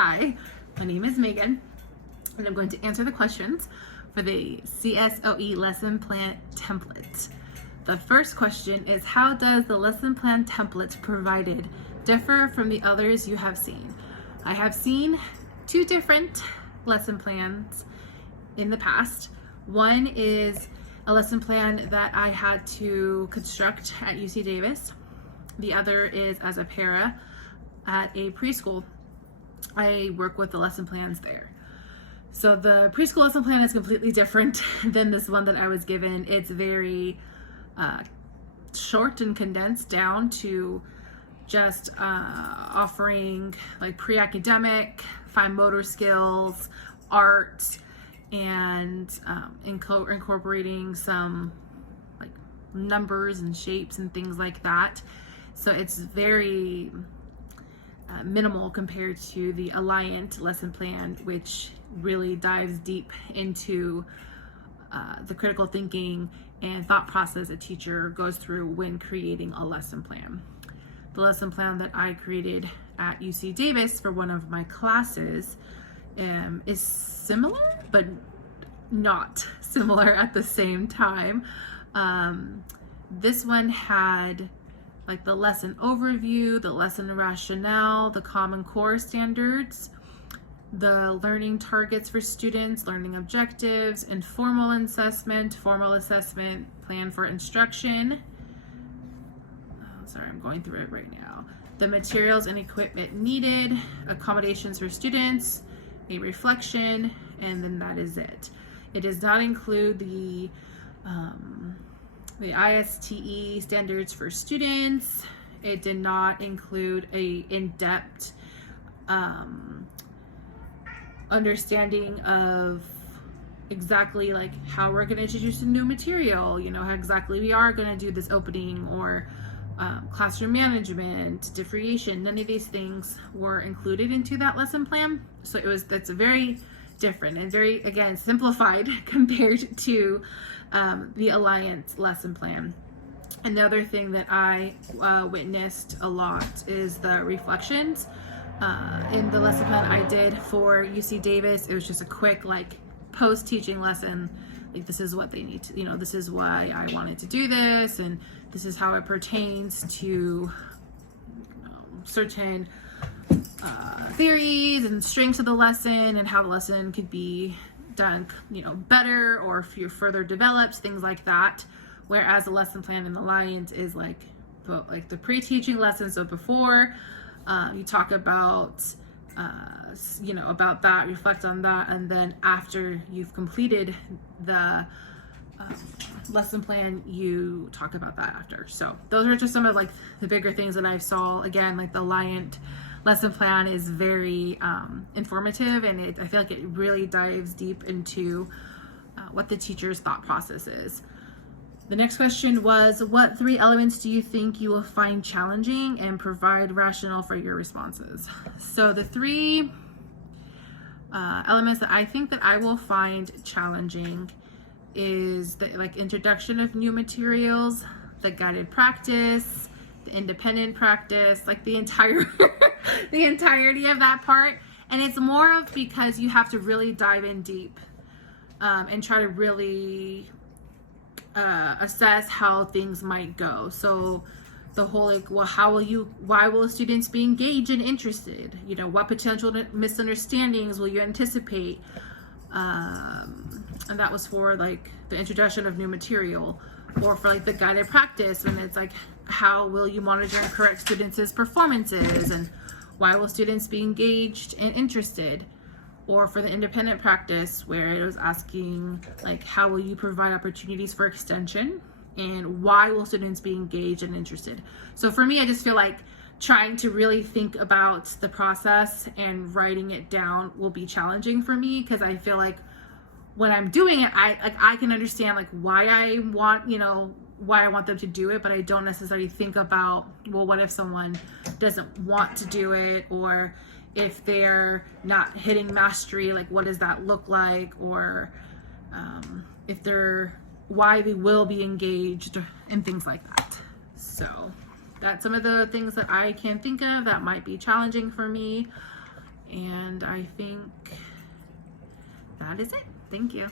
Hi, my name is Megan, and I'm going to answer the questions for the CSOE lesson plan template. The first question is, how does the lesson plan template provided differ from the others you have seen? I have seen two different lesson plans in the past. One is a lesson plan that I had to construct at UC Davis. The other is as a para at a preschool. I work with the lesson plans there. So the preschool lesson plan is completely different than this one that I was given. It's very short and condensed down to just offering like pre-academic, fine motor skills, art, and incorporating some like numbers and shapes and things like that. So it's very minimal compared to the Alliant lesson plan, which really dives deep into the critical thinking and thought process a teacher goes through when creating a lesson plan. The lesson plan that I created at UC Davis for one of my classes is similar, but not similar at the same time. This one had like the lesson overview, the lesson rationale, the Common Core standards, the learning targets for students, learning objectives, informal assessment, formal assessment, plan for instruction. Sorry, I'm going through it right now. The materials and equipment needed, accommodations for students, a reflection, and then that is it. It does not include the ISTE standards for students. It did not include a in-depth understanding of exactly like how we're going to introduce a new material, you know, how exactly we are going to do this opening, or classroom management, differentiation. None of these things were included into that lesson plan. So that's a very different and very, again, simplified compared to the Alliant lesson plan. Another thing that I witnessed a lot is the reflections. In the lesson plan I did for UC Davis, it was just a quick like post-teaching lesson. Like, this is what they need to, you know, this is why I wanted to do this, and this is how it pertains to certain theories and strengths of the lesson, and how the lesson could be done, you know, better, or if you're further developed, things like that. Whereas the lesson plan in Alliant is like the pre-teaching lesson. So before you talk about you know, about that, reflect on that, and then after you've completed the lesson plan, you talk about that after. So those are just some of like the bigger things that I saw. Again, like the Alliant lesson plan is very informative, and I feel like it really dives deep into what the teacher's thought process is. The next question was, what 3 elements do you think you will find challenging, and provide rationale for your responses? So the 3 elements that I think that I will find challenging is the like introduction of new materials, the guided practice, the independent practice, like the entire the entirety of that part. And it's more of because you have to really dive in deep and try to really assess how things might go. So the whole like, well, why will students be engaged and interested? You know, what potential misunderstandings will you anticipate? And that was for like the introduction of new material. Or for like the guided practice, when it's like, how will you monitor and correct students' performances, and why will students be engaged and interested? Or for the independent practice, where it was asking like, how will you provide opportunities for extension, and why will students be engaged and interested? So for me, I just feel like trying to really think about the process and writing it down will be challenging for me, because I feel like when I'm doing it, I can understand like why I want them to do it, but I don't necessarily think about, well, what if someone doesn't want to do it, or if they're not hitting mastery, like what does that look like, or why they will be engaged, and things like that. So that's some of the things that I can think of that might be challenging for me. And I think that is it. Thank you.